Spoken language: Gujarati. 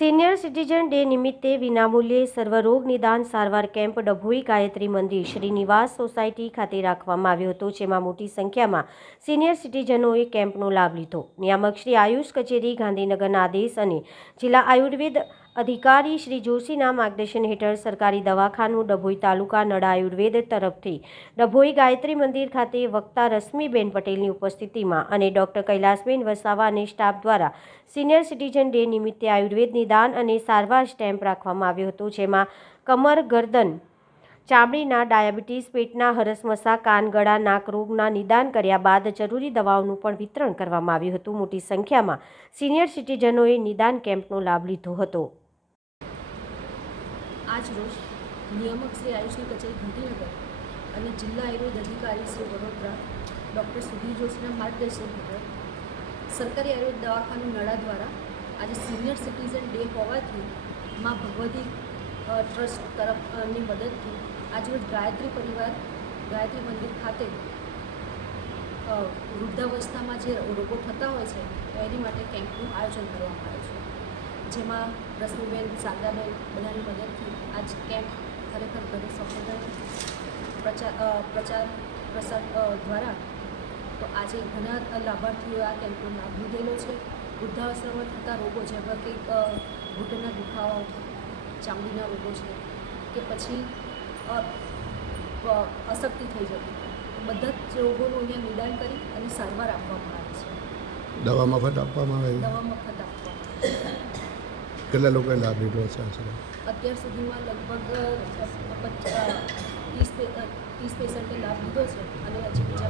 સિનિયર સિટીઝન ડે નિમિત્તે વિનામૂલ્યે સર્વરોગ નિદાન સારવાર કેમ્પ ડભોઈ ગાયત્રી મંદિર શ્રી નિવાસ સોસાયટી ખાતે રાખવામાં આવ્યો હતો, જેમાં મોટી સંખ્યામાં સિનિયર સિટીઝનોએ કેમ્પનો લાભ લીધો. નિયામક શ્રી આયુષ કચેરી ગાંધીનગરના આદેશ અને જિલ્લા આયુર્વેદ અધિકારી શ્રી જોશીના માર્ગદર્શન હેઠળ સરકારી દવાખાનું ડભોઈ તાલુકા નડા આયુર્વેદ તરફથી ડભોઈ ગાયત્રી મંદિર ખાતે વક્તા રશ્મિબેન પટેલની ઉપસ્થિતિમાં અને ડૉક્ટર કૈલાસબેન વસાવા અને સ્ટાફ દ્વારા સિનિયર સિટીઝન ડે નિમિત્તે આયુર્વેદ નિદાન અને સારવાર સ્ટેમ્પ રાખવામાં આવ્યો હતો, જેમાં કમર ગરદન ચામડીના ડાયાબિટીસ, પેટના હરસમસા કાન, ગળા, નાક રોગના નિદાન કર્યા બાદ જરૂરી દવાઓનું પણ વિતરણ કરવામાં આવ્યું હતું. મોટી સંખ્યામાં સિનિયર સિટીઝનોએ નિદાન કેમ્પનો લાભ લીધો હતો. આજ રોજ નિયામક શ્રી આયુષની કચેરી ગાંધીનગર અને જિલ્લા આયુર્વેદ અધિકારી શ્રી વડોદરા ડૉક્ટર સુધીર જોશીના માર્ગદર્શન હેઠળ સરકારી આયુર્વેદ દવાખાનું નળા દ્વારા આજે સિનિયર સિટીઝન ડે હોવાથી મા ભગવતી ટ્રસ્ટ તરફની મદદથી આજરોજ ગાયત્રી પરિવાર, ગાયત્રી મંદિર ખાતે વૃદ્ધાવસ્થામાં જે રોગો થતા હોય છે એની માટે કેમ્પનું આયોજન કરવામાં આવે છે. જેમાં રશ્મિબેન શારદાબેન બધાની મદદથી આજ કેમ્પ ખરેખર ઘરે સફળ પ્રચાર પ્રચાર પ્રસાર દ્વારા તો આજે ઘણા લાભાર્થીઓ આ કેમ્પનો લાભ લીધેલો છે. વૃદ્ધાશ્રમમાં થતા રોગો જેવા કે ઘૂંટના દુખાવા ચામડીના રોગો છે કે પછી અશક્તિ થઈ જતી બધા જ રોગોનું અહીંયા નિદાન કરી અને સારવાર આપવામાં આવે છે. દવા મફત આપવામાં આવે દવા મફત આપવામાં આવે કેટલા લોકોએ લાભ લીધો છે અત્યાર સુધીમાં લગભગ ત્રીસ પેશન્ટે લાભ લીધો અને હજી બીજા